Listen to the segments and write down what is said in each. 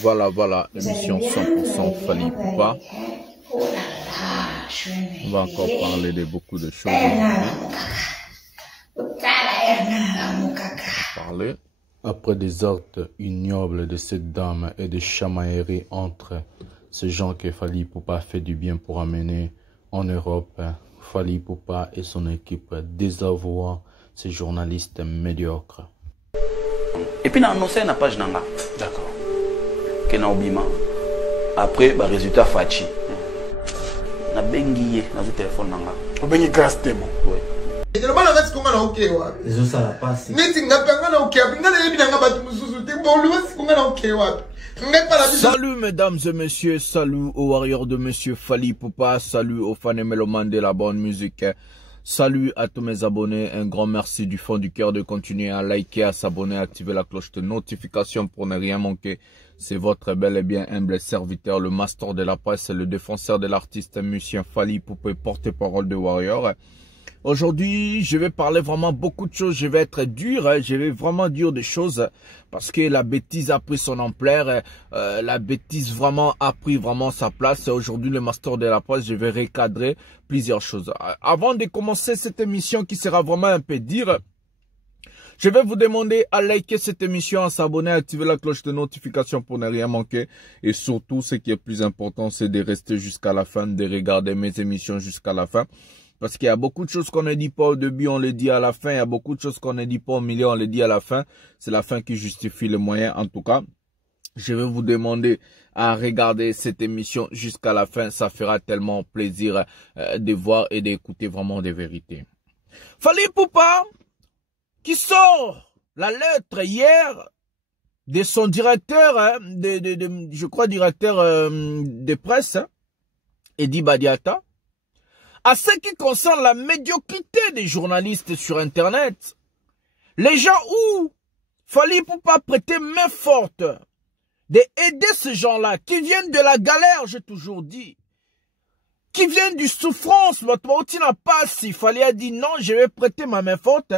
Voilà, émission 100% Fally Ipupa. On va encore parler de beaucoup de choses aujourd'hui. Après des actes ignobles de cette dame et des chamailleries entre ces gens que Fally Ipupa fait du bien pour amener en Europe, Fally Ipupa et son équipe désavouant ces journalistes médiocres. Et puis, on a annoncé la page Nanga. D'accord. Que na obima. Après, le résultat Fachi. Na bengiye, na le téléphone Nanga. On bengi grâce démon. Oui. Et le mal avec ce qu'on a ok. Les autres, ça la passe. Salut mesdames et messieurs, salut aux warriors de monsieur Fally Ipupa, salut aux fans et mélomanes de la bonne musique. Salut à tous mes abonnés, un grand merci du fond du cœur de continuer à liker, à s'abonner, à activer la cloche de notification pour ne rien manquer. C'est votre bel et bien humble serviteur, le master de la presse, le défenseur de l'artiste musicien Fally Ipupa, porte-parole de Warrior. Aujourd'hui, je vais parler vraiment beaucoup de choses, je vais être dur, je vais vraiment dire des choses parce que la bêtise a pris son ampleur, la bêtise vraiment a pris vraiment sa place. Aujourd'hui, le master de la presse, je vais recadrer plusieurs choses. Avant de commencer cette émission qui sera vraiment un peu dure, je vais vous demander à liker cette émission, à s'abonner, à activer la cloche de notification pour ne rien manquer. Et surtout, ce qui est plus important, c'est de rester jusqu'à la fin, de regarder mes émissions jusqu'à la fin. Parce qu'il y a beaucoup de choses qu'on ne dit pas au début, on le dit à la fin. Il y a beaucoup de choses qu'on ne dit pas au milieu, on le dit à la fin. C'est la fin qui justifie le moyen. En tout cas, je vais vous demander à regarder cette émission jusqu'à la fin. Ça fera tellement plaisir de voir et d'écouter vraiment des vérités. Fally Ipupa, qui sort la lettre hier de son directeur, je crois directeur de presse, Edi Badiata. À ce qui concerne la médiocrité des journalistes sur Internet, les gens où Fally Ipupa prêter main forte d'aider ces gens-là qui viennent de la galère, j'ai toujours dit, qui viennent du souffrance, si Fally a dit non, je vais prêter ma main forte,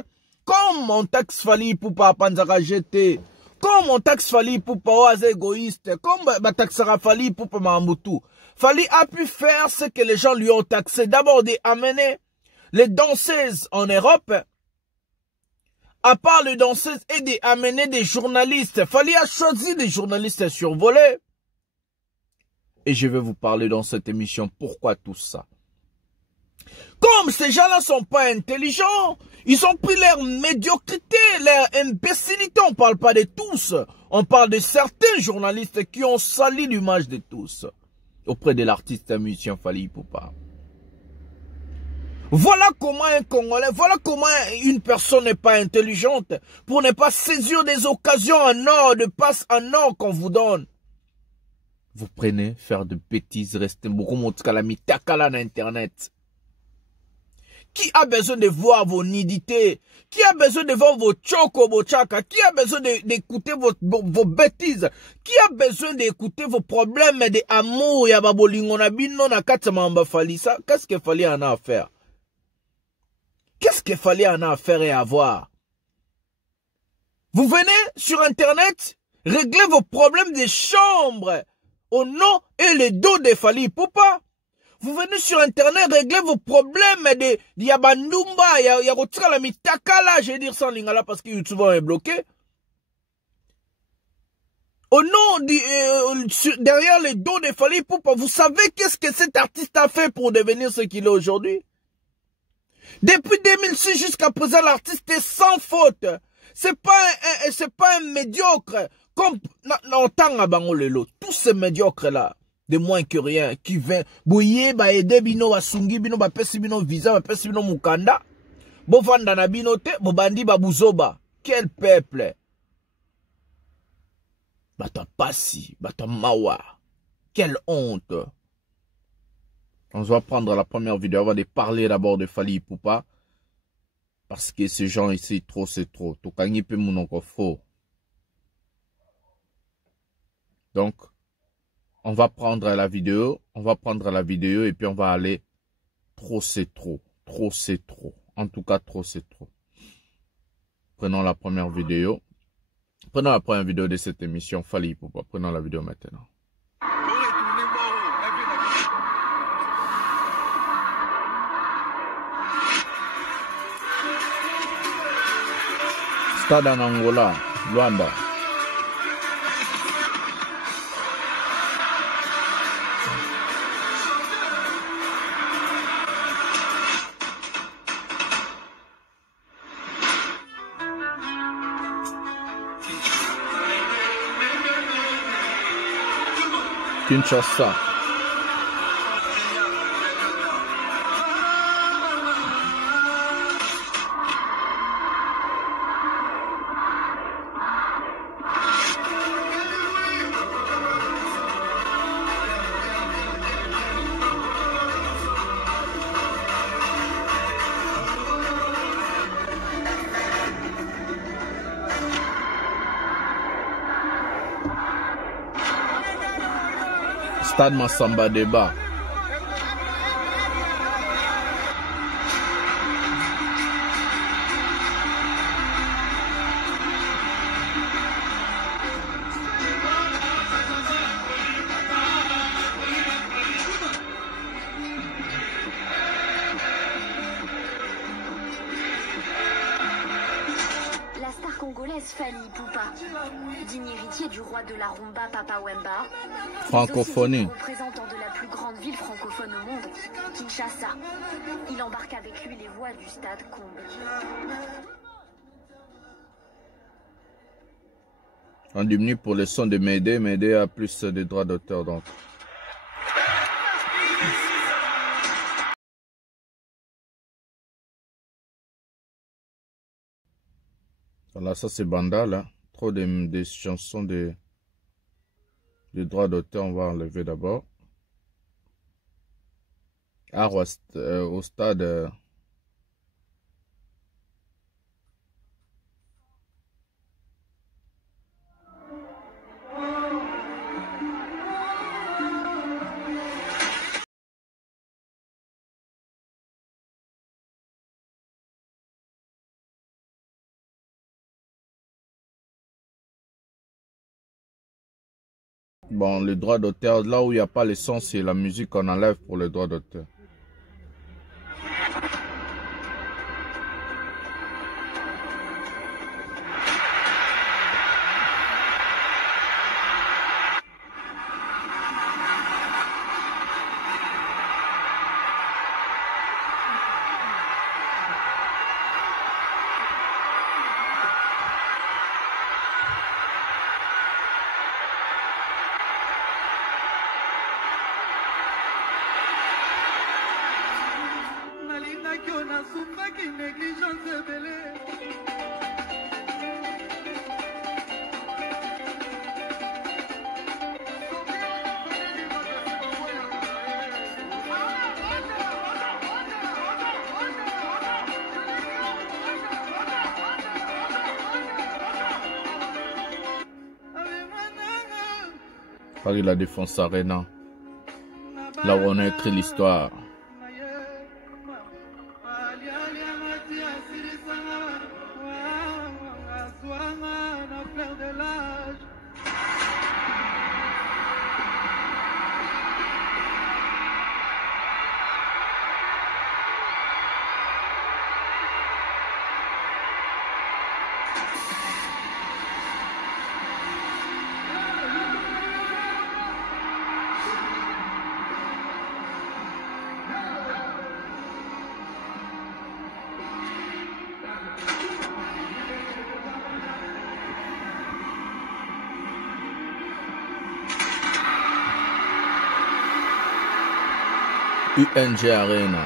comme mon taxe Fally Ipupa Panzara GT, comme mon taxe Fally Ipupa Oase égoïste, comme ma taxe Fally Ipupa Mambutu. Fally a pu faire ce que les gens lui ont taxé. D'abord d'amener les danseuses en Europe. À part les danseuses et d'amener des journalistes. Fally a choisi des journalistes survolés. Et je vais vous parler dans cette émission pourquoi tout ça. Comme ces gens-là sont pas intelligents, ils ont pris leur médiocrité, leur imbécilité. On parle pas de tous. On parle de certains journalistes qui ont sali l'image de tous auprès de l'artiste musicien Fally Ipupa. Voilà comment un Congolais, voilà comment une personne n'est pas intelligente pour ne pas saisir des occasions en or, de passe en or qu'on vous donne. Vous prenez, faire de bêtises, restez beaucoup de calamité à Internet. Qui a besoin de voir vos nidités? Qui a besoin de voir vos choko, vos chaka? Qui a besoin d'écouter vos bêtises? Qui a besoin d'écouter vos problèmes d'amour? Qu'est-ce qu'il fallait en a à faire? Qu'est-ce qu'il fallait en a à faire et à voir? Vous venez sur Internet, régler vos problèmes de chambre au nom et le dos de Fally Ipupa. Vous venez sur Internet régler vos problèmes de Yabandumba, Yarotika la Mitakala, je vais dire ça en lingala parce que YouTube est bloqué. Au nom, derrière les dos de Fally Ipupa, vous savez qu'est-ce que cet artiste a fait pour devenir ce qu'il est aujourd'hui? Depuis 2006 jusqu'à présent, l'artiste est sans faute. C'est pas un médiocre. Comme, tous ces médiocres-là. De moins que rien, qui vient, bouye, ba ede bino, ba sungi bino, ba pesi bino visa, ba pesi bino mukanda, bo vanda na bino te, bo bandi ba buzoba. Quel peuple! Bata pasi, bata mawa. Quelle honte! On va prendre la première vidéo avant de parler d'abord de Fally Ipupa. Parce que ces gens ici, trop c'est trop. Tokangi pe mounoko faux. Donc, on va prendre la vidéo et puis on va aller. Trop c'est trop. Trop c'est trop. En tout cas, trop c'est trop. Prenons la première vidéo. Prenons la première vidéo de cette émission, Fally Ipupa. Prenons la vidéo maintenant. Stade en Angola, Luanda. Kinshasa. Stade Massamba Débat. La star congolaise Fally Ipupa, digne héritier du roi de la rumba Papa Wemba, Francophonie. représentant de la plus grande ville francophone au monde, Kinshasa. Il embarque avec lui les voix du stade Combe. On diminue pour le son de Médé. Médé a plus de droits d'auteur donc. Voilà, ça c'est Banda là. Trop de chansons de droits d'auteur, on va enlever d'abord. Art au stade. Bon, le droit d'auteur, là où il n'y a pas le son, c'est la musique qu'on enlève pour le droit d'auteur. Paris La Défense Arena, là où on a écrit l'histoire. UNG Arena.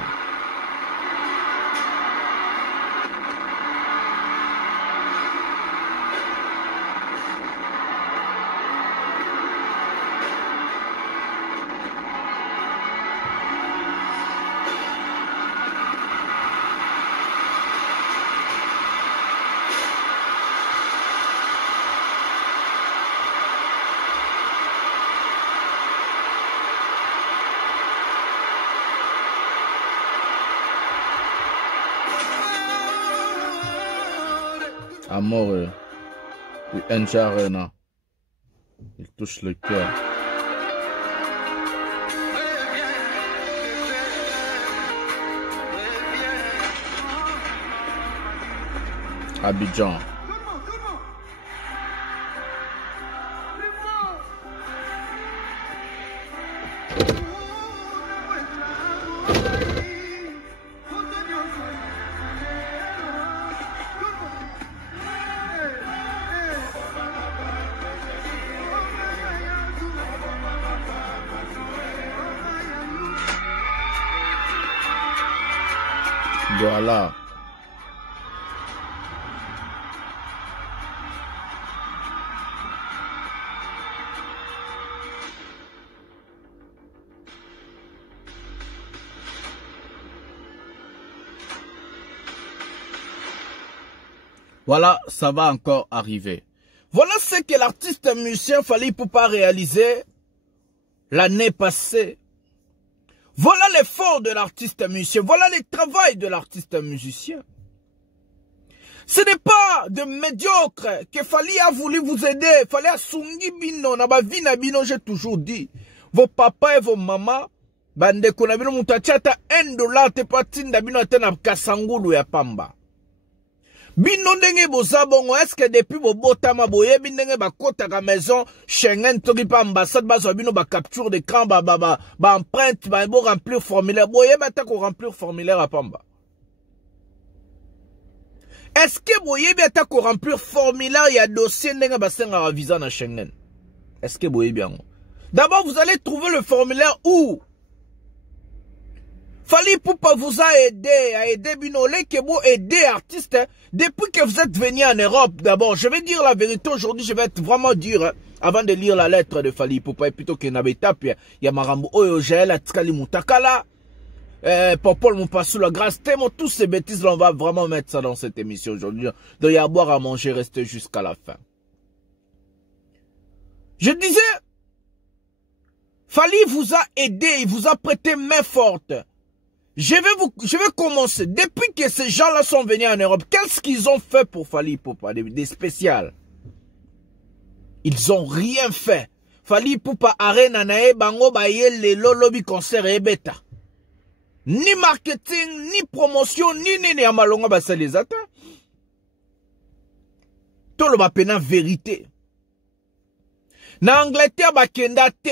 Amore. UNG Arena. Il touche le cœur. Abidjan. Voilà. Voilà, ça va encore arriver. Voilà ce que l'artiste musicien Fally Ipupa réaliser l'année passée. Voilà l'effort de l'artiste musicien. Voilà le travail de l'artiste musicien. Ce n'est pas de médiocre que Fally a voulu vous aider. Fally a sungi bino na ba vie na bino, j'ai toujours dit. Vos papas et vos mamans, bande kona bino mutachata $1 te patinda bino atena kasangulu ya pamba. Bino ndenge boza bongo, est-ce que depuis bo botama boye bindenge ba kota ka maison Schengen toki pa ambassade bazo bino ba capture d'écran ba empreinte ba bo remplir formulaire boye bata ko remplir formulaire à pamba. Est-ce que boye bata ko remplir formulaire ya dossier ndenge ba senga visa na Schengen? Est-ce que boye bien? D'abord vous allez trouver le formulaire où Fally Ipupa vous a aidé, à aider Binolé, que vous aider artiste, depuis que vous êtes venu en Europe. D'abord, je vais dire la vérité aujourd'hui, je vais être vraiment dur, avant de lire la lettre de Fally Ipupa, et plutôt qu'il n'avait tapé, il y a Marambo Oyo, Jaël, Atskali Moutakala, Popol Moupassou, la grâce, Témo, tous ces bêtises, là, on va vraiment mettre ça dans cette émission aujourd'hui. Donc, il y a à boire, à manger, rester jusqu'à la fin. Je disais, Fally vous a aidé, il vous a prêté main forte. Je vais commencer. Depuis que ces gens-là sont venus en Europe, qu'est-ce qu'ils ont fait pour Fally Ipupa, des spéciales? Ils ont rien fait. Fally Ipupa arena nae bango baye le lolobi concert et beta. Ni marketing, ni promotion, ni amalonga basalezata. Tout le bapena vérité. Na Angleterre bakenda te.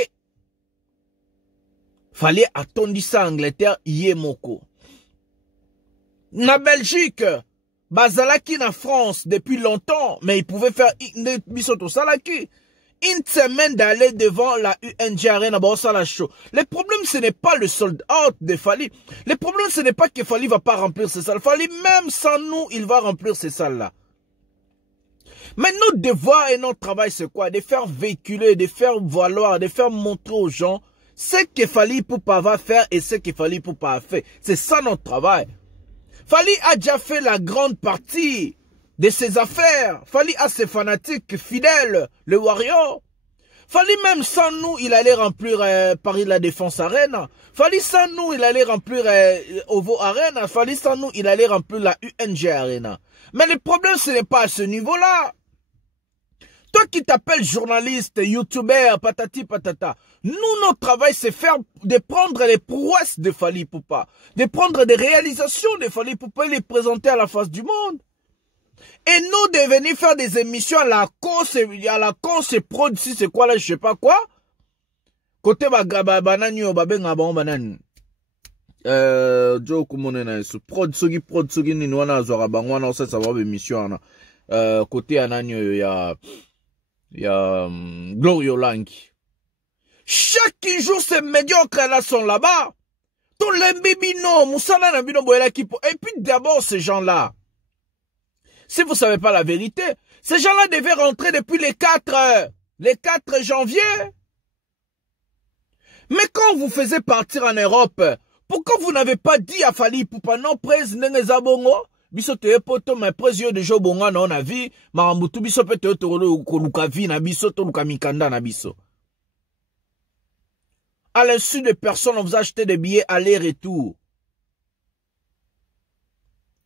Fallait attendre ça en Angleterre, yemoko. Na Belgique, bazalaki na France depuis longtemps, mais ils pouvaient faire bisoto salaki. Une semaine d'aller devant la UNG Arena, la show. Le problème, ce n'est pas le sold out de Fally. Le problème, ce n'est pas que Fally va pas remplir ces salles. Fally, même sans nous, il va remplir ces salles-là. Mais notre devoir et notre travail, c'est quoi? De faire véhiculer, de faire valoir, de faire montrer aux gens ce que Fally Ipupa va faire et ce que Fally Ipupa a fait. C'est ça notre travail. Fally a déjà fait la grande partie de ses affaires. Fally a ses fanatiques fidèles, le Warrior. Fally même sans nous, il allait remplir Paris La Défense Arena. Fally sans nous, il allait remplir Ovo Arena. Fally sans nous, il allait remplir la UNG Arena. Mais le problème, ce n'est pas à ce niveau-là. Toi qui t'appelles journaliste, youtubeur, patati patata, nous, notre travail, c'est de prendre les prouesses de Fally Ipupa, de prendre des réalisations de Fally Ipupa et les présenter à la face du monde. Et nous, de venir faire des émissions à la course et prod, si c'est quoi là, je sais pas quoi. Côté banani, babenga bon banani. Joe kumone na eso. Prod, sogi, ni wana zora bangwana, ça va émission, côté anani, il y a Gloriolanki. Chaque jour, ces médiocres là sont là-bas. Tous les bibino, Moussana Nabino Boyela Kipo. Et puis d'abord, ces gens-là, si vous ne savez pas la vérité, ces gens-là devaient rentrer depuis les 4 janvier. Mais quand vous faisiez partir en Europe, pourquoi vous n'avez pas dit à Fally Ipupa non presse Nengezabongo? Biso te poto mais presio de jo bonga na na vie marambutu biso pe te to luka vie na biso to luka mikanda na biso. À l'insu de personnes, on vous a acheté des billets aller-retour.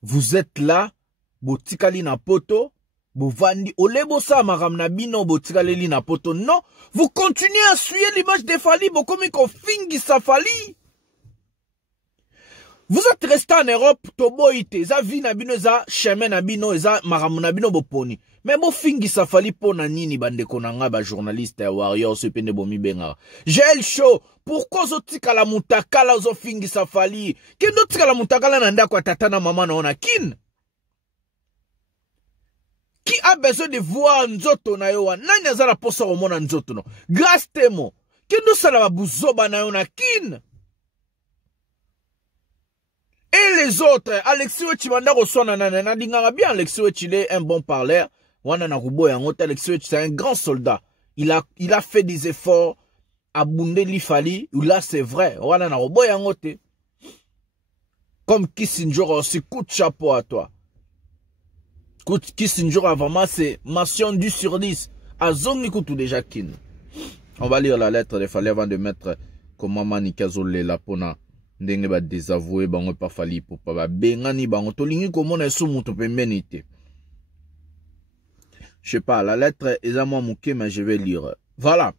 Vous êtes là, botikali na poto, Bovandi, olebo sa maramna bino botikaleli na poto. Non, vous continuez à suyer l'image de Fally, bokomi ko fingi sa Fally. Vous êtes resté en Europe, toboite, za vi na bino, za chemin na bino, za maramna bino boponi. Mais bo fingi sa Fally po na nini bande konanga ba journaliste warrior se pende bomi benga. J'ai show, pourquoi zo tika la mutakala zo fingi sa Fally? Kendo tika la mutakala na ndako tata na mama na ona kin? Qui a besoin de voir nzoto na yo? Nani azala posa omona nzoto no? Grâce temo. Kendo sala ba buzoba na yo na kin? Et les autres, Alexis Wechibanda reçoit nanana dinganga bien. Alexis Wechile est un bon parleur. Wana na rubo yangote. Alexis Wechile c'est un grand soldat. Il a fait des efforts à Bundé Lifali. Là c'est vrai. Wana na rubo yangote. Comme Kissinger aussi, coup de chapeau à toi. Kissinger vraiment c'est mention 10 sur 10. Azong Nikutu déjà kin. On va lire la lettre de Fally avant de mettre comment Manikazole la pona. Ndenge ba désavoué bango pa Fally Ipupa ba bengani bango tolingi komona esu mutu pembeni te. Je sais pas, la lettre est à moi mouké mais je vais lire. Voilà.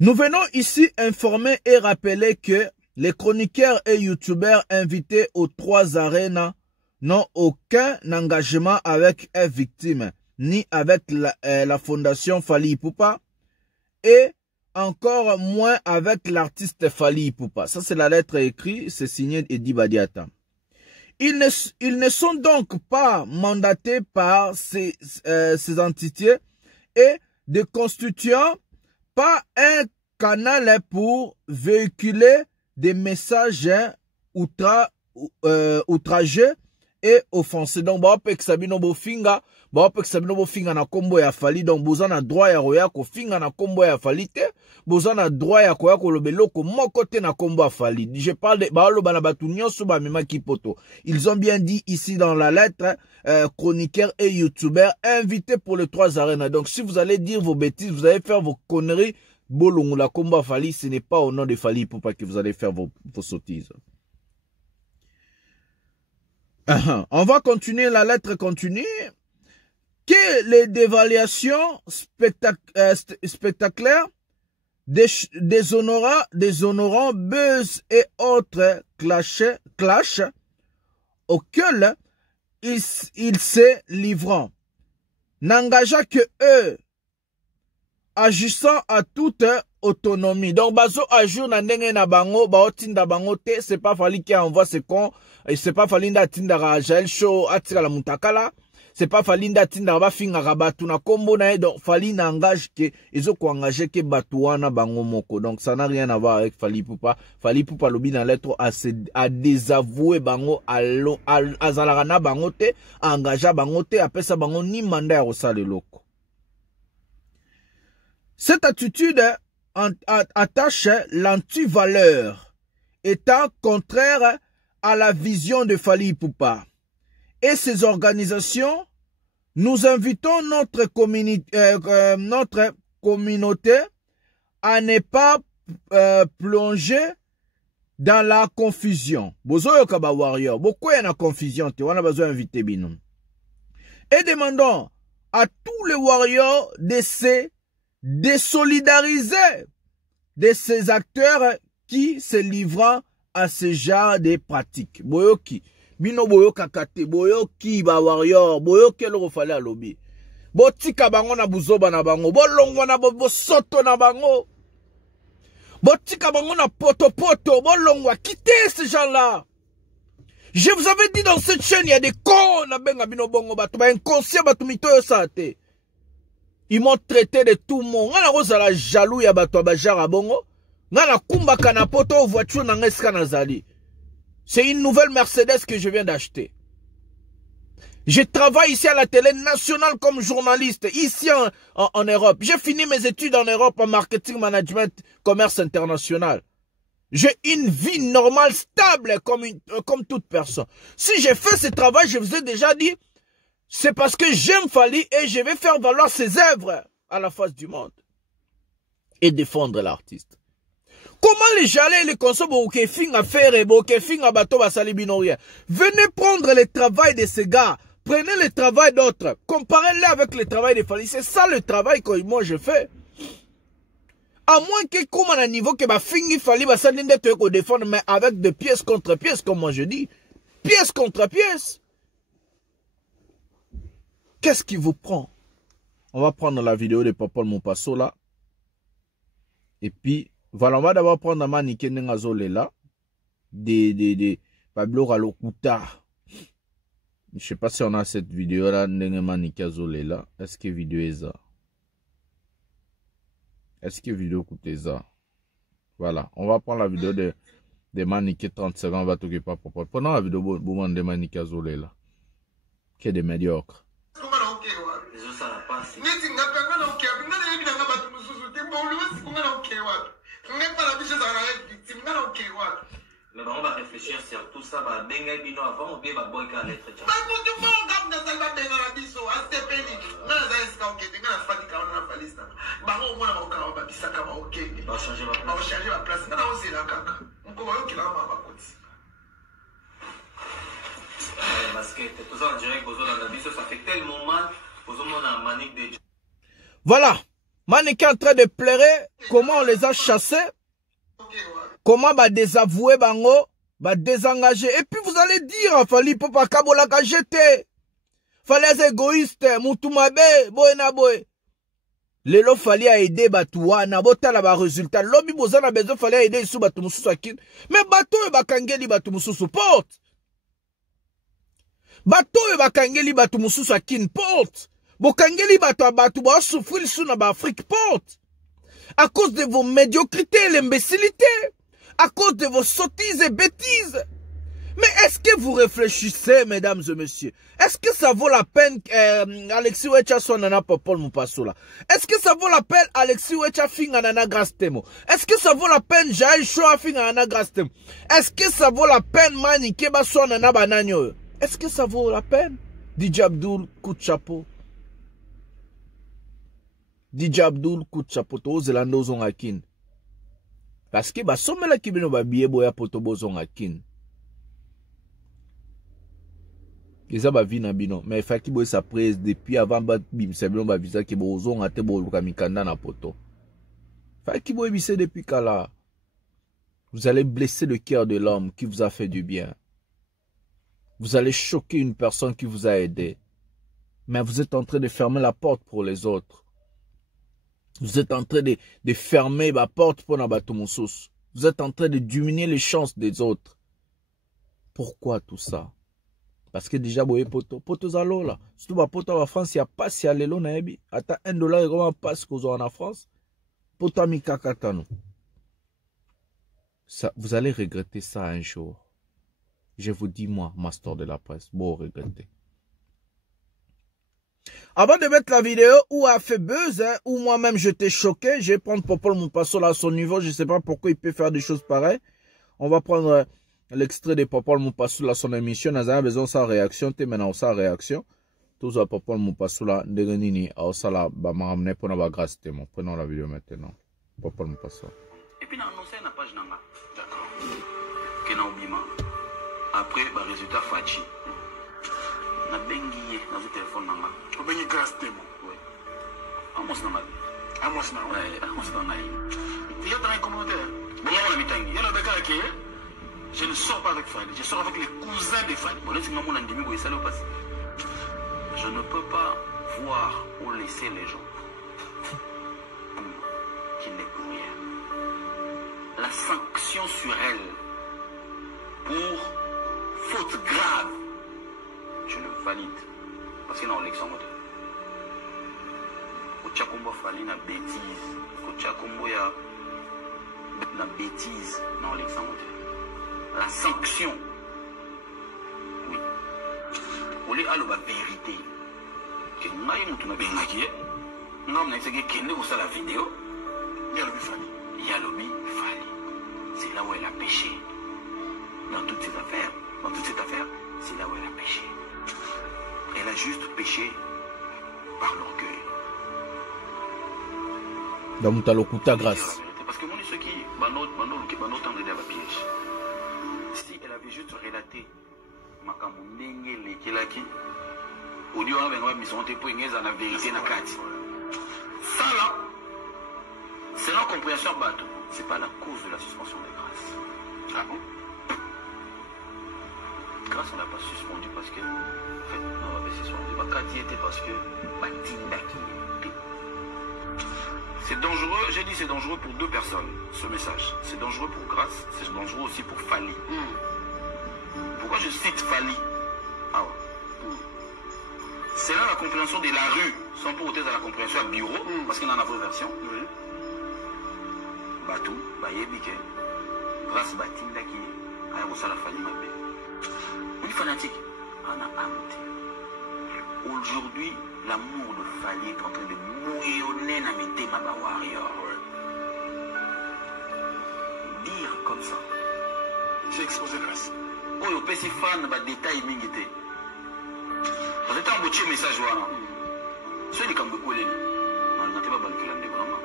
Nous venons ici informer et rappeler que les chroniqueurs et youtubeurs invités aux 3 arénas n'ont aucun engagement avec une victime ni avec la fondation Fally Ipupa et encore moins avec l'artiste Fally Ipupa. Ça, c'est la lettre écrite, c'est signé Edi Badiata. Ils ne sont donc pas mandatés par ces entités et ne constituant pas un canal pour véhiculer des messages outrageux et offensés. Donc, bah, pek sabino bo finga na kombo ya Fally. Donc, bozana droit ya roya ko finga na kombo ya Fally te. Bozana droit ya koya ko lobelo ko moko te na kombo ya Fally. Je parle de baolo bana batu nyonso ba mema kipoto. Ils ont bien dit ici dans la lettre, chroniqueurs et youtubeurs invités pour les 3 arénas. Donc, si vous allez dire vos bêtises, vous allez faire vos conneries, bolongo la kombo ya Fally, ce n'est pas au nom de Fally Ipupa que vous allez faire vos sottises. On va continuer, la lettre continue. Que les dévaluations spectaculaires, déshonorants, buzz et autres clash auxquels ils se livrent, n'engagea que eux, agissant à toute autonomie. Donc, bazo ajour na ndenge na bango, ba otinda bango te, c'est pas Fally qui envoie ce con, et c'est pas Fally nda tinda Rajael Show, atira la mutakala, c'est pas Fally nda tinda ba finga rabatu na kombo na, donc Fally n'engage que, ils ont engagé que batuana bango moko. Donc, ça n'a rien à voir avec Fally Ipupa. Fally Ipupa lobi na lettre à désavouer bango, à zalarana bango te, à engager bango te, après ça bango ni mandat à rosale loko. Cette attitude attache l'anti-valeur, étant contraire à la vision de Fally Ipupa. Et ces organisations, nous invitons notre communauté à ne pas plonger dans la confusion. Bozoyo kaba warrior, beaucoup y a la confusion, on a besoin d'inviter binom. Et demandons à tous les warriors de se désolidariser de ces acteurs qui se livrent à ce genre de pratiques. Boyoki, bino boyoka kate, boyoki ba warrior, boyoki lo fallait alobi. Botika bango na buzoba na bango, bolongo na bo soto na bango. Botika bango na poto, bolongo, quittez ces gens-là. Je vous avais dit dans cette chaîne, il y a des cons na benga bino bongo batu, ba inconscient batu mitoyo sate. Ils m'ont traité de tout le monde. Ngana rozala jaloux ya bato abajara bongo. Ngana kumba kanapoto voiture na ngeska nazali. C'est une nouvelle Mercedes que je viens d'acheter. Je travaille ici à la télé nationale comme journaliste, ici en Europe. J'ai fini mes études en Europe en marketing management, commerce international. J'ai une vie normale, stable comme toute personne. Si j'ai fait ce travail, je vous ai déjà dit, c'est parce que j'aime Fally et je vais faire valoir ses œuvres à la face du monde. Et défendre l'artiste. Comment les jalais et les consommateurs Venez prendre le travail de ces gars Prenez le travail d'autres. Comparez-le avec le travail de Fally. C'est ça le travail que moi je fais. À moins que comme à un niveau que ma fingi Fally va s'aligner de défendre, mais avec des pièces contre pièces, comme moi je dis. Pièce contre pièce. Qu'est-ce qui vous prend? On va prendre la vidéo de Papa Mopasso là. Et puis, voilà, on va d'abord prendre ma Nike Nengazole là. De Pablo Ralokuta. Je ne sais pas si on a cette vidéo là. Nengazole là. Est-ce que vidéo est ça? Est-ce que vidéo coûte ça? Voilà, on va prendre la vidéo de Manique 30 secondes. On va t'occuper pas pour prenons la vidéo de Manique Azolé là. Qui est des médiocres. Mais on va réfléchir sur tout ça, bah benga bino avant, on peut bah boy qu'à l'être. Bah pour tout le monde, comme dans ça, bah benga la biso, à ce pays, non ça est-ce qu'on est, benga la fatigue, on a fallu ça. Bah on va encore, bah bisa kama ok. Bah changer ma place. Bah changer ma place, non on c'est là kaka. On peut voir qu'il a ma côté. Basket, tout ça on dirait que vous avez la biso, ça fait tellement mal, vous avez la manique de. Voilà, Manique est en train de pleurer, comment on les a chassés. Comment bah désavouer bango, bah désengager. Et puis vous allez dire, Fally Ipupa kabola ka jeter. Fally les égoïstes, mutumabe, boena boy. Lelo Fally a aidé batuwa, na bota la ba résultat. Lobi bozana bezo Fally a aidé sous batu mususu akin. Mais bato e bakangeli batu mususu porte. Bato e bakangeli batu mususu akin porte. Bokangeli batu abatu ba souffrir sous na ba Afrique porte. À cause de vos médiocrités, l'imbécilité. À cause de vos sottises et bêtises. Mais est-ce que vous réfléchissez, mesdames et messieurs? Est-ce que ça vaut la peine Alexis Wecha soit nana Popol Mopasso là? Est-ce que ça vaut la peine Alexis Wecha finga nana Grastemo? Est-ce que ça vaut la peine Jaï Shoa finga nana Grastemo? Est-ce que ça vaut la peine Mani Keba soit nana Bananyo? Est-ce que ça vaut la peine? DJ Abdul, coup de chapeau. DJ Abdul, coup de chapeau. To Zelando Zongakin. Parce que bah somme la kibino ba biye boya poto bozon akin. Eza ba vina bino, mais fa ki boy sa presse depuis avant ba bim se bino ba visa ki bozon ate bo luka mikanda na poto. Fa ki boy bise depuis kala. Vous allez blesser le cœur de l'homme qui vous a fait du bien. Vous allez choquer une personne qui vous a aidé. Mais vous êtes en train de fermer la porte pour les autres. Vous êtes en train de fermer la porte pour Nabatumoussous. Vous êtes en train de diminuer les chances des autres. Pourquoi tout ça? Parce que déjà, vous poto zalo là. Surtout, poto en France, il n'y a pas si à l'élo naebi. Ata $1 et comment passe qu'aux en France? Poto mi kakatano. Ça, vous allez regretter ça un jour. Je vous dis, moi, master de la presse, bon, regretter. Avant de mettre la vidéo où a fait buzz, hein, où moi-même j'étais choqué, je vais prendre Popol Mopasso là à son niveau, je ne sais pas pourquoi il peut faire des choses pareilles. On va prendre l'extrait de Popol Mopasso là, son émission, nous avons besoin de sa réaction, tu maintenant sa réaction. Tout ça, Popol Mopasso là, Ndegenini, à ça là, bah, m'a ramené pour la grâce, prenons la vidéo maintenant. Popol Mopasso. Et puis, on a annoncé la page Nanga. D'accord. Kena Obima. Après, bah, résultat Fachi. Na bengi na zo téléphone nanga. O bengi grâce demo. Oui. Amos na mabi. Amos na. Ouais, amos na ngai. Il y a dans les commentaires. Bon, on a mitangi. Il y a le béca qui je ne sors pas avec Fally, je sors avec les cousins de Fally. Bon, là, tu m'as mon andimi boy salo passe. Je ne peux pas voir ou laisser les gens qui n'est pour rien. La sanction sur elle pour faute grave. Je le valide. Parce que dans l'élection, Kochakombo Fally na bêtise. Kochakombo ya na bêtise dans l'élection. La sanction. Oui. Au lieu de la vérité. Que nous avons tout bengaki. Nous avons essayé de la vidéo. Yalobi Fally. Yalobi Fally. C'est là où elle a péché. Dans toutes ces affaires. Dans toute cette affaire, c'est là où elle a péché. Elle a juste péché par l'orgueil. Dans mon talokuta grâce. Parce que moi, ce qui est dans la piège. Si elle avait juste relaté Makamundenge Lekelaki, audio wana benga mission te po ingeza na vérité na kati. Ça là, c'est la compréhension bateau. C'est pas la cause de la suspension de grâce. Ah bon? Grâce on l'a pas suspendu parce que en fait on va pas suspendu. Bah quand il était parce que Batinda qui était. C'est dangereux, j'ai dit c'est dangereux pour deux personnes, ce message. C'est dangereux pour Grâce, c'est dangereux aussi pour Fally. Pourquoi je cite Fally? Ah ouais. C'est là la compréhension de la rue, sans pour autant la compréhension à bureau, parce qu'il y en a deux versions. Batou, Bayebike, Grâce Batinda qui a reçu la Fally Mabé. Une fanatique, on a amené. Aujourd'hui, l'amour de Fally est en train de mouillonner dans mes thèmes à Warrior. Dire comme ça. J'ai exposé Grâce. Oh, yo, PC fan, bah, détail mingité. Parce que t'as un beau message, voilà. Soit il est comme beaucoup, non, il n'a pas bon que l'année, vraiment.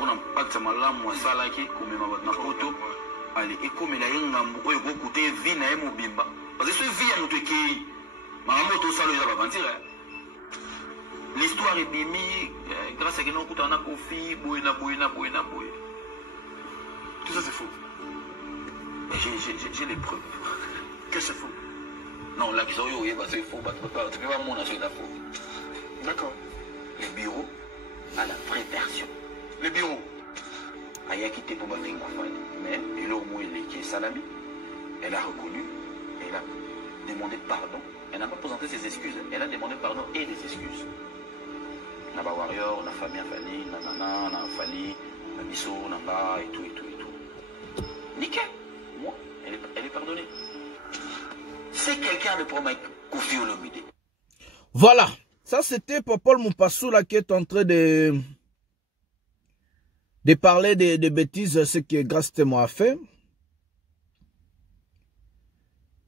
On a pas de mal, moi, ça, là, qui, comme ma bonne photo. Allez, et comme il a un gambo, il faut écouter, vie, n'a pas bimba. Parce que ce vie, à notre qui, ma moto, ça, il va pas mentir, l'histoire est bimi, grâce à qui nous coûte un kofi, boina. Tout ça, c'est faux. J'ai les preuves. Que c'est faux? Non, là, c'est faux, tu peux pas mon c'est faux. D'accord. Le bureau a la vraie version. Le bureau a quitté pour ma fille, mais elle a au moins l'équipe Salami. Elle a reconnu, elle a demandé pardon. Elle n'a pas présenté ses excuses, elle a demandé pardon et des excuses. Na ba warrior, na famille Fally, na Fally, na biso, na ba et tout. Nickel. Moi, elle est pardonnée. C'est quelqu'un de pour Kofi Olomide. Voilà. Ça, c'était Popol Mupassou là qui est en train de parler de bêtises, ce que Grâce Témo a fait.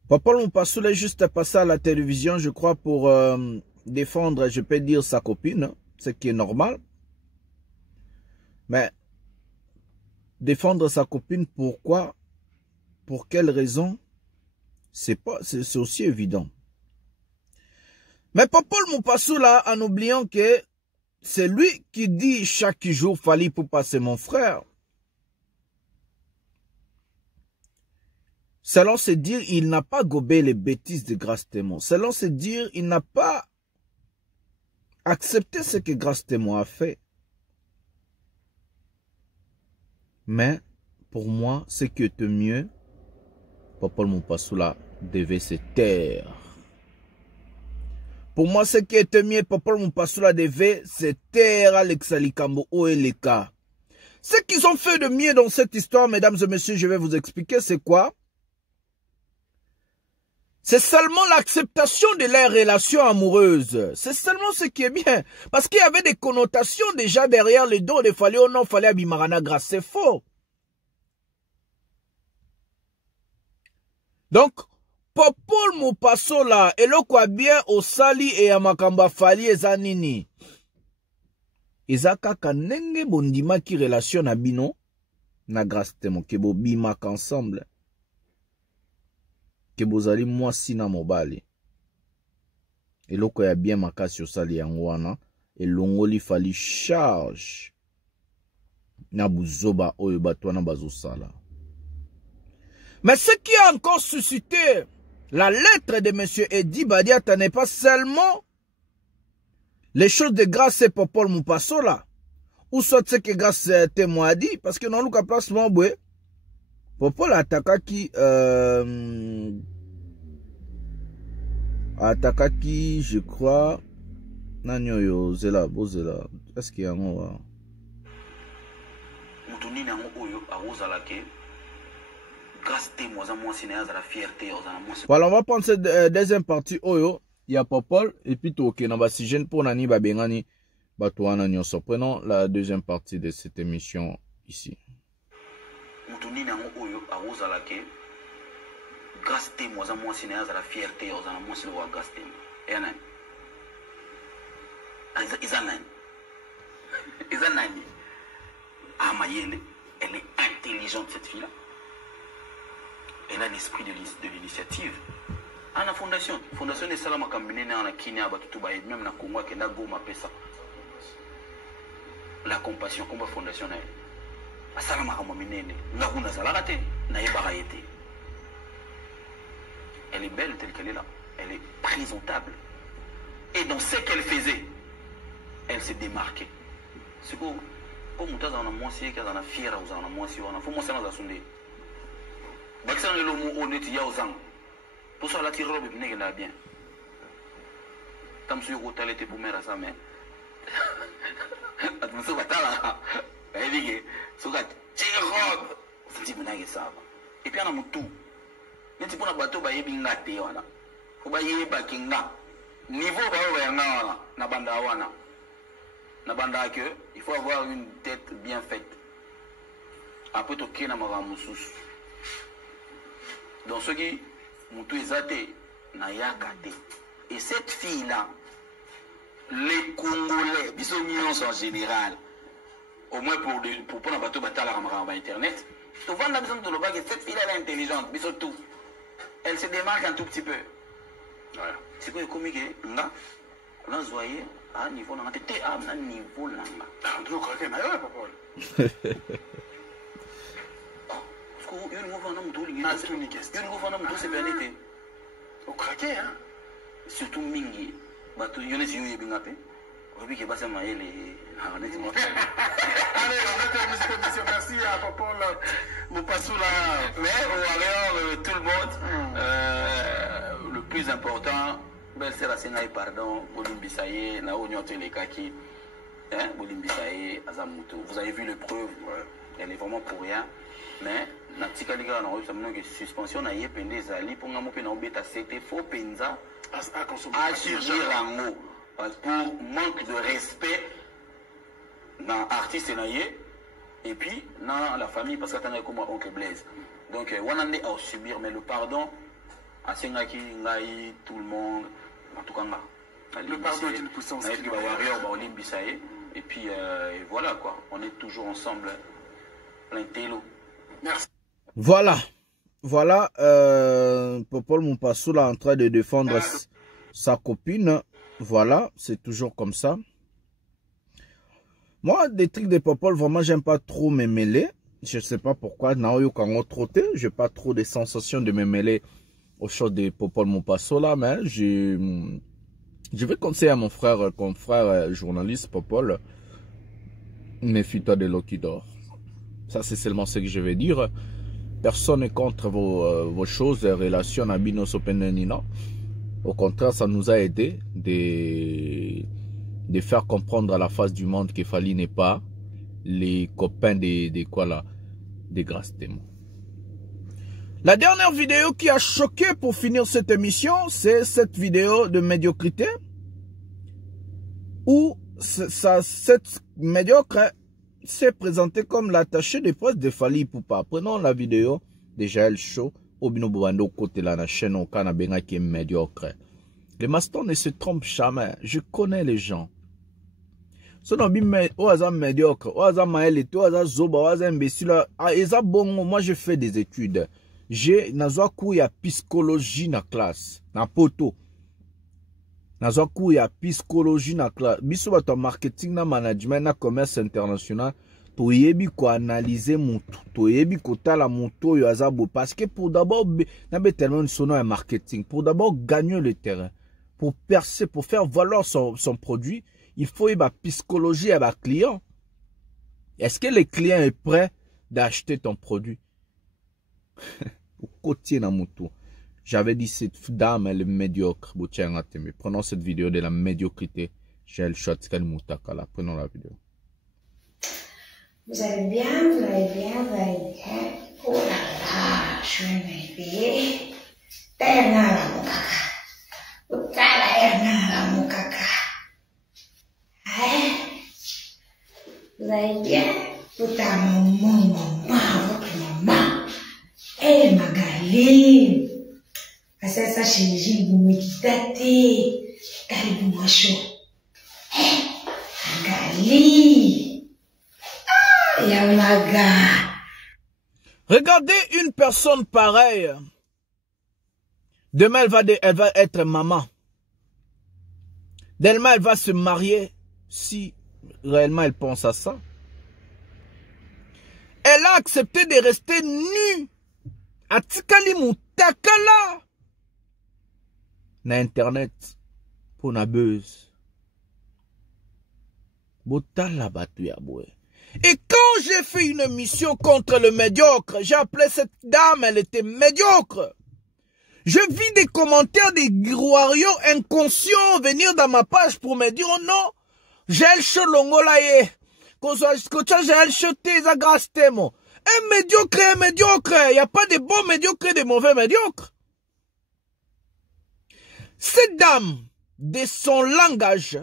Popol Mupassou est juste passé à la télévision, je crois, pour défendre, je peux dire, sa copine, hein, ce qui est normal. Mais défendre sa copine, pourquoi? Pour quelle raison? C'est aussi évident. Mais Popol Mupassou là, en oubliant que c'est lui qui dit chaque jour Fally Poupa c'est mon frère. Selon se dire, il n'a pas gobé les bêtises de Grâce Témo. Selon se dire, il n'a pas accepté ce que Grâce Témo a fait. Mais pour moi, ce qui était mieux, Popol Mupassou là devait se taire. Pour moi, ce qui était mieux, Popol Mupassou là devait se taire à l'Exalikambo Oeleka. Ce qu'ils ont fait de mieux dans cette histoire, mesdames et messieurs, je vais vous expliquer, c'est quoi? C'est seulement l'acceptation de leur relation amoureuse. C'est seulement ce qui est bien. Parce qu'il y avait des connotations déjà derrière le dos de Fally. Oh non, Fally Abimarana Grâce, c'est faux. Donc, Popol Mupassou là, eloko bien au sali et à makamba Fally ezanini. Ezaka nenge bondima qui relation na bino na Grâce Témo ke bo bimak ensemble. Que bozali mwasi na mobali. Eloko ya bien makasi osali yango wana elongoli Fally charge na buzoba oyo bato wana bazosala. Mais ce qui a encore suscité la lettre de M. Edi Badiata n'est pas seulement les choses de Grâce et Popol Mupassou là, ou soit ce que Grâce Témo a dit, parce que dans le place Mamboué, Popol atakaki je crois nanyoyo zela bozela est-ce qu'il y a un mutuni na oyo awozalake Grâce Témo za mwasi na za la fierté za mwasi. Voilà, on va prendre cette deuxième partie oyo il y a Popol et puis to na ba sigène pour nani ba bengani bato wana nyonso. Prenons la deuxième partie de cette émission ici. Mutuni na oyo awozalake Grâce Témo za mwasi na za la fierté za mwasi wa Grâce Témo. Et nani? Izanani. Ah Mayele, elle est intelligente cette fille-là. Elle a l'esprit de l'initiative. à la fondation est salama kambine na Kenya batutu ba même na Congo kenda goma pesa la compassion comme fondation na salama kama minene ngakuna salakate na yeba yete. Elle est belle telle qu'elle est là, elle est présentable et dans ce qu'elle faisait elle s'est démarquée. C'est quoi comme mutaza na mwasi yake na fiera uzana mwasi wana faut mwasi na sunde bakisa le mot honnête ya uzang pour ça la tire robe n'est là bien tam sur hôtel était pour mère ça mais attention batala elle dit que soka tire robe c'est dit menage ça et puis on a mutu nti pona bato ba yebi ngate wana ko ba yeba kinga niveau ba yanga wana na banda wana na banda que il faut avoir une tête bien faite après to kena maramusus donc ce qui mutu ezate na yakate et cette fille là les Congolais biso nyonso en général au moins pour prendre bateau batala ramara internet to vendre besoin de loba que cette fille là est intelligente biso tout elle se démarque un tout petit peu voilà c'est quoi comme que nga on a zoyé à niveau na tete à un niveau là on doit croire que na yo papa parce que une fois na mutu lingi na tout ni question une fois na mutu c'est bien été au craquer hein surtout mingi bato yone si yo binga pe obi ke basa maele ah on est moi allez on va terminer cette émission merci à papa mon passou là mais alors tout le monde le plus important belle c'est la sengai pardon bolimbisaye na onyoto les kaki hein bolimbisaye azamuto vous avez vu les preuves elle est vraiment pour rien mais na tika liga na oyo samno que suspension na yepende zali pour ngamo pe na obeta c'était faux penza à subir l'amour pour manque de respect dans l'artiste et puis dans la famille parce que tu as comme oncle Blaise donc on en est à subir mais le pardon à Sengaki Ngai tout le monde en tout cas le pardon est une puissance et puis voilà quoi on est toujours ensemble plein télo merci voilà Popol Mompassou là en train de défendre sa copine. Voilà, c'est toujours comme ça. Moi, des trucs de Popol, vraiment, j'aime pas trop me mêler. Je sais pas pourquoi. Je n'ai pas trop de sensations de me mêler aux choses de Popol Mompassou là, mais je vais conseiller à mon confrère journaliste Popol, méfie-toi de l'eau qui dort. Ça, c'est seulement ce que je vais dire. Personne n'est contre vos choses, relations à Binos Openenina. Au contraire, ça nous a aidé de faire comprendre à la face du monde que Fally n'est pas les copains des grâces témoins. La dernière vidéo qui a choqué pour finir cette émission, c'est cette vidéo de médiocrité où cette médiocre s'est présentée comme l'attaché de presse de Fally Ipupa. Prenons la vidéo de Jaël Show. Obino Bouando côté là la chaîne au Kanabenga qui est médiocre. Les mastons ne se trompent jamais. Je connais les gens. Ce n'est pas médiocre. Oaza maëlite, oaza zoba, oaza imbécile. Ah, eza bon, moi je fais des études. J'ai nazwa cours ya psychologie na classe, na poto. Nazwa cours ya psychologie na classe. Biso bato marketing na management na commerce international. Toyebi ko analyser mutu, toyebi ko tala mutu yo azabo parce que pour d'abord nabe tellement sono un marketing, pour d'abord gagner le terrain, pour percer, pour faire valoir son produit, il faut y psychologie à la client. Est-ce que le client est prêt d'acheter ton produit? Au côté na mutu. J'avais dit cette dame elle est médiocre, prenons cette vidéo de la médiocrité. J'ai le shot Moutaka, prenons la vidéo. Vous allez bien, vous allez bien, vous allez bien. Oh là là, je suis énervée. Terna mon caca. Utala erna mon caca. Vous allez bien? Puta maman, votre maman. Eh Magali. Asa chirurgie vous me quittez. Karibu mwasho. Eh Magali. Regardez une personne pareille Demain, elle va être maman. Demain, elle va se marier, si réellement elle pense à ça. Elle a accepté de rester nue. Atikali mutakala. Na internet. Pour na buzz. Botala batu ya boue. Et quand j'ai fait une émission contre le médiocre, j'ai appelé cette dame, elle était médiocre. Je vis des commentaires des warriors inconscients venir dans ma page pour me dire, oh non, j'ai le cholongola ye. J'ai le choté, ça grasse temo. Un médiocre, il n'y a pas de bons médiocres et de mauvais médiocres. Cette dame, de son langage,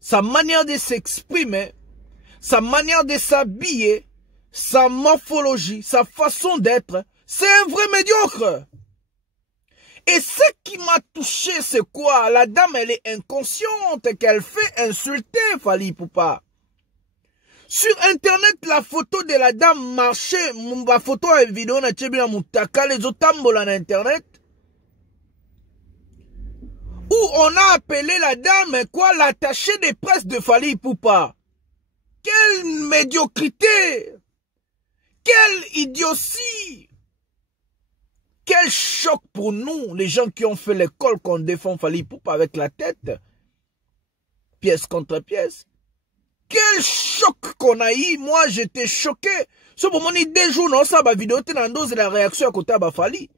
sa manière de s'exprimer, sa manière de s'habiller, sa morphologie, sa façon d'être, c'est un vrai médiocre. Et ce qui m'a touché, c'est quoi? La dame, elle est inconsciente, qu'elle fait insulter Fally Ipupa. Sur internet, la photo de la dame marchait, la photo et vidéo na tchebina mutaka, les autres tambola na internet. Où on a appelé la dame, quoi, l'attachée de presse de Fally Ipupa. Quelle médiocrité! Quelle idiotie! Quel choc pour nous, les gens qui ont fait l'école qu'on défend Fally Ipupa avec la tête. Pièce contre pièce. Quel choc qu'on a eu. Moi, j'étais choqué. Ce moment, il y a des jours, non, ça, ma vidéo, t'es dans dose de la réaction à côté de Fally.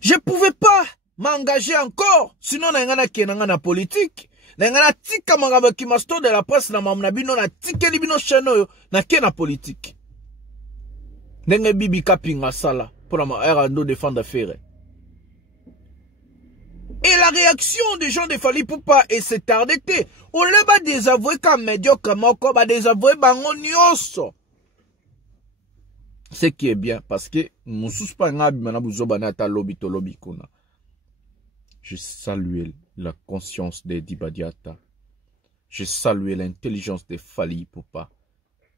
Je ne pouvais pas m'engager encore. Sinon, on a une politique. On a tika mangaba qui m'a de la presse, na mamnabino, na tika libino cheno, na kena politique. Nenge bibi kapinga sala pour la erando défendre faire. Et la réaction des gens de Fally Ipupa et c'est tardé. On les va désavouer comme médiocre, moko va désavouer bango nyonso. Ce qui est bien parce que je salue la conscience de Dibadiata. Je salue l'intelligence de Fally Ipupa.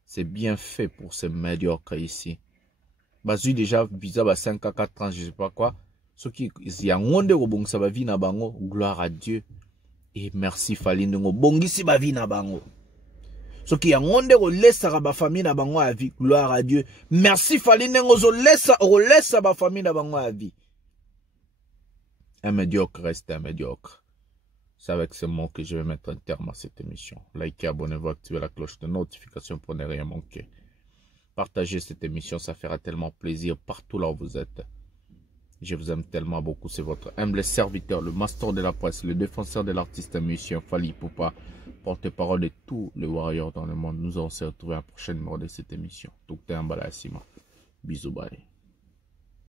C'est bien fait pour ces médiocres ici. Bazu déjà visa ba 5 à 4 ans, je sais pas quoi. Ce qui y a ngonde ko bongisa ba vie na bango, gloire à Dieu. Et merci Fally ngo bongisi ba vie na bango. Ce qui y a ngonde ko lesa ba famille na bango à vie, gloire à Dieu. Merci Fally ngo zo lesa ba famille na bango à vie. Un médiocre reste un médiocre. C'est avec ce mot que je vais mettre un terme à cette émission. Likez, abonnez-vous, activez la cloche de notification pour ne rien manquer. Partagez cette émission, ça fera tellement plaisir partout là où vous êtes. Je vous aime tellement beaucoup, c'est votre humble serviteur, le master de la presse, le défenseur de l'artiste musicien Fally Ipupa, porte-parole de tous les warriors dans le monde. Nous allons se retrouver à un prochain numéro de cette émission. Tout est en bas là, Bisous, bye.